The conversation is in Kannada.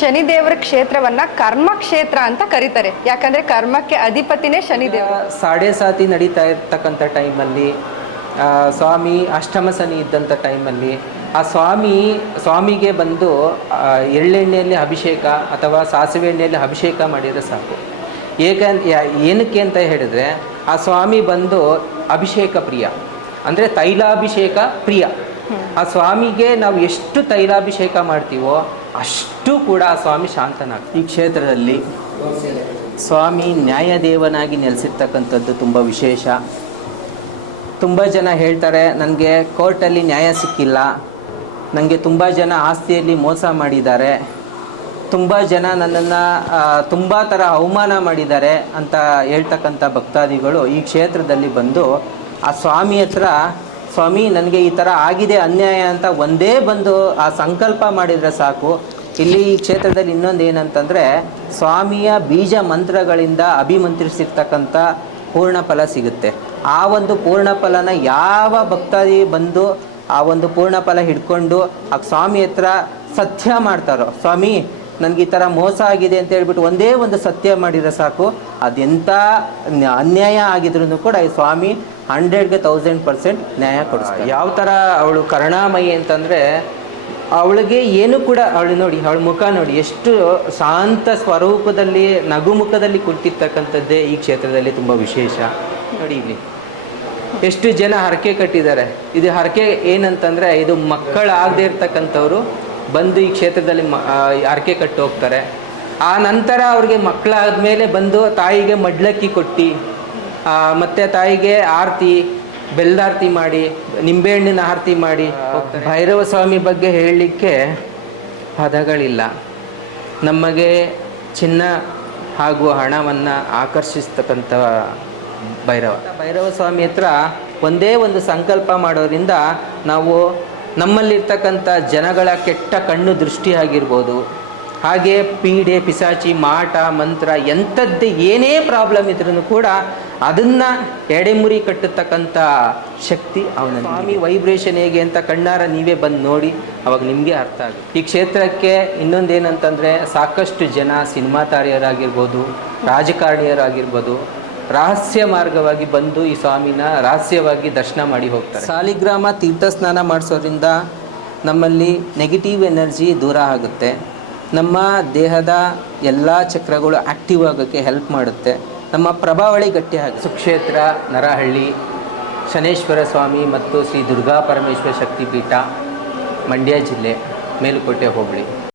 ಶನಿದೇವರ ಕ್ಷೇತ್ರವನ್ನ ಕರ್ಮ ಕ್ಷೇತ್ರ ಅಂತ ಕರೀತಾರೆ. ಯಾಕಂದ್ರೆ ಕರ್ಮಕ್ಕೆ ಅಧಿಪತಿನೇ ಶನಿದೇವ. ಸಾಡೆ ಸಾತಿ ನಡೀತಾ ಇರ್ತಕ್ಕಂಥ ಟೈಮಲ್ಲಿ ಸ್ವಾಮಿ ಅಷ್ಟಮ ಶನಿ ಇದ್ದಂಥ ಟೈಮಲ್ಲಿ ಆ ಸ್ವಾಮಿಗೆ ಬಂದು ಎಳ್ಳೆಣ್ಣೆಯಲ್ಲಿ ಅಭಿಷೇಕ ಅಥವಾ ಸಾಸಿವೆ ಎಣ್ಣೆಯಲ್ಲಿ ಅಭಿಷೇಕ ಮಾಡಿದರೆ ಸಾಕು. ಏನಕ್ಕೆ ಅಂತ ಹೇಳಿದ್ರೆ ಆ ಸ್ವಾಮಿ ಬಂದು ಅಭಿಷೇಕ ಪ್ರಿಯ, ಅಂದರೆ ತೈಲಾಭಿಷೇಕ ಪ್ರಿಯ. ಆ ಸ್ವಾಮಿಗೆ ನಾವು ಎಷ್ಟು ತೈಲಾಭಿಷೇಕ ಮಾಡ್ತೀವೋ ಅಷ್ಟು ಕೂಡ ಆ ಸ್ವಾಮಿ ಶಾಂತನಾಗ್ತದೆ. ಈ ಕ್ಷೇತ್ರದಲ್ಲಿ ಸ್ವಾಮಿ ನ್ಯಾಯದೇವನಾಗಿ ನೆಲೆಸಿರ್ತಕ್ಕಂಥದ್ದು ತುಂಬ ವಿಶೇಷ. ತುಂಬ ಜನ ಹೇಳ್ತಾರೆ ನನಗೆ ಕೋರ್ಟಲ್ಲಿ ನ್ಯಾಯ ಸಿಕ್ಕಿಲ್ಲ, ನನಗೆ ತುಂಬ ಜನ ಆಸ್ತಿಯಲ್ಲಿ ಮೋಸ ಮಾಡಿದ್ದಾರೆ, ತುಂಬ ಜನ ನನ್ನನ್ನು ತುಂಬ ಥರ ಅವಮಾನ ಮಾಡಿದ್ದಾರೆ ಅಂತ ಹೇಳ್ತಕ್ಕಂಥ ಭಕ್ತಾದಿಗಳು ಈ ಕ್ಷೇತ್ರದಲ್ಲಿ ಬಂದು ಆ ಸ್ವಾಮಿ ಹತ್ರ, ಸ್ವಾಮಿ ನನಗೆ ಈ ಥರ ಆಗಿದೆ ಅನ್ಯಾಯ ಅಂತ ಒಂದೇ ಬಂದು ಆ ಸಂಕಲ್ಪ ಮಾಡಿದರೆ ಸಾಕು. ಇಲ್ಲಿ ಈ ಕ್ಷೇತ್ರದಲ್ಲಿ ಇನ್ನೊಂದು ಏನಂತಂದರೆ ಸ್ವಾಮಿಯ ಬೀಜ ಮಂತ್ರಗಳಿಂದ ಅಭಿಮಂತ್ರಿಸಿರ್ತಕ್ಕಂಥ ಪೂರ್ಣ ಫಲ ಸಿಗುತ್ತೆ. ಆ ಒಂದು ಪೂರ್ಣ ಫಲನ ಯಾವ ಭಕ್ತಾದಿ ಬಂದು ಆ ಒಂದು ಪೂರ್ಣ ಫಲ ಹಿಡ್ಕೊಂಡು ಆ ಸ್ವಾಮಿ ಹತ್ರ ಸತ್ಯ ಮಾಡ್ತಾರೋ, ಸ್ವಾಮಿ ನನಗೆ ಈ ಥರ ಮೋಸ ಆಗಿದೆ ಅಂತ ಹೇಳ್ಬಿಟ್ಟು ಒಂದೇ ಒಂದು ಸತ್ಯ ಮಾಡಿದರೆ ಸಾಕು, ಅದೆಂಥ ಅನ್ಯಾಯ ಆಗಿದ್ರೂ ಕೂಡ ಈ ಸ್ವಾಮಿ 100ಗೆ 1000% ನ್ಯಾಯ ಕೊಡಿಸ್ತಾರೆ. ಯಾವ ಥರ ಅವಳು ಕರುಣಾಮಯಿ ಅಂತಂದರೆ ಅವಳಿಗೆ ಏನು ಕೂಡ ಅವಳು ನೋಡಿ, ಅವಳ ಮುಖ ನೋಡಿ ಎಷ್ಟು ಶಾಂತ ಸ್ವರೂಪದಲ್ಲಿ ನಗುಮುಖದಲ್ಲಿ ಕುಳಿತಿರ್ತಕ್ಕಂಥದ್ದೇ ಈ ಕ್ಷೇತ್ರದಲ್ಲಿ ತುಂಬ ವಿಶೇಷ. ನೋಡಿ ಇಲ್ಲಿ ಎಷ್ಟು ಜನ ಹರಕೆ ಕಟ್ಟಿದ್ದಾರೆ. ಇದು ಹರಕೆ ಏನಂತಂದರೆ ಇದು ಮಕ್ಕಳಾಗದೇ ಇರ್ತಕ್ಕಂಥವ್ರು ಬಂದು ಈ ಕ್ಷೇತ್ರದಲ್ಲಿ ಹರಕೆ ಕಟ್ಟಿ ಹೋಗ್ತಾರೆ. ಆ ನಂತರ ಅವ್ರಿಗೆ ಮಕ್ಕಳಾದ ಮೇಲೆ ಬಂದು ತಾಯಿಗೆ ಮಡ್ಲಕ್ಕಿ ಕೊಟ್ಟು ಮತ್ತು ತಾಯಿಗೆ ಆರತಿ ಬೆಲ್ಲದಾರತಿ ಮಾಡಿ ನಿಂಬೆಹಣ್ಣಿನ ಆರತಿ ಮಾಡಿ ಹೋಗ್ತಾರೆ. ಭೈರವ ಸ್ವಾಮಿ ಬಗ್ಗೆ ಹೇಳಲಿಕ್ಕೆ ಪದಗಳಿಲ್ಲ. ನಮಗೆ ಚಿನ್ನ ಹಾಗೂ ಹಣವನ್ನು ಆಕರ್ಷಿಸ್ತಕ್ಕಂಥ ಭೈರವ ಸ್ವಾಮಿ ಹತ್ರ ಒಂದೇ ಒಂದು ಸಂಕಲ್ಪ ಮಾಡೋದ್ರಿಂದ ನಾವು ನಮ್ಮಲ್ಲಿರ್ತಕ್ಕಂಥ ಜನಗಳ ಕೆಟ್ಟ ಕಣ್ಣು ದೃಷ್ಟಿ ಆಗಿರ್ಬೋದು, ಹಾಗೆ ಪೀಡೆ ಪಿಸಾಚಿ ಮಾಟ ಮಂತ್ರ ಎಂಥದ್ದು ಏನೇ ಪ್ರಾಬ್ಲಮ್ ಇದ್ರೂ ಕೂಡ ಅದನ್ನು ಎಡೆಮುರಿ ಕಟ್ಟತಕ್ಕಂಥ ಶಕ್ತಿ ಅವನ. ಸ್ವಾಮಿ ವೈಬ್ರೇಷನ್ ಹೇಗೆ ಅಂತ ಕಣ್ಣಾರ ನೀವೇ ಬಂದು ನೋಡಿ, ಅವಾಗ ನಿಮಗೆ ಅರ್ಥ ಆಗುತ್ತೆ. ಈ ಕ್ಷೇತ್ರಕ್ಕೆ ಇನ್ನೊಂದೇನಂತಂದರೆ ಸಾಕಷ್ಟು ಜನ ಸಿನಿಮಾ ತಾರೆಯರಾಗಿರ್ಬೋದು, ರಾಜಕಾರಣಿಯರಾಗಿರ್ಬೋದು ರಹಸ್ಯ ಮಾರ್ಗವಾಗಿ ಬಂದು ಈ ಸ್ವಾಮಿನ ರಹಸ್ಯವಾಗಿ ದರ್ಶನ ಮಾಡಿ ಹೋಗ್ತಾರೆ. ಸಾಲಿಗ್ರಾಮ ತೀರ್ಥ ಸ್ನಾನ ಮಾಡಿಸೋದ್ರಿಂದ ನಮ್ಮಲ್ಲಿ ನೆಗೆಟಿವ್ ಎನರ್ಜಿ ದೂರ ಆಗುತ್ತೆ, ನಮ್ಮ ದೇಹದ ಎಲ್ಲ ಚಕ್ರಗಳು ಆ್ಯಕ್ಟಿವ್ ಆಗೋಕ್ಕೆ ಹೆಲ್ಪ್ ಮಾಡುತ್ತೆ, ನಮ್ಮ ಪ್ರಭಾವಳಿ ಗಟ್ಟಿಯಾಗುತ್ತೆ. ಸುಕ್ಷೇತ್ರ ನರಹಳ್ಳಿ ಶನೇಶ್ವರ ಸ್ವಾಮಿ ಮತ್ತು ಶ್ರೀ ದುರ್ಗಾ ಪರಮೇಶ್ವರ ಶಕ್ತಿಪೀಠ, ಮಂಡ್ಯ ಜಿಲ್ಲೆ, ಮೇಲುಕೋಟೆ ಹೋಬಳಿ.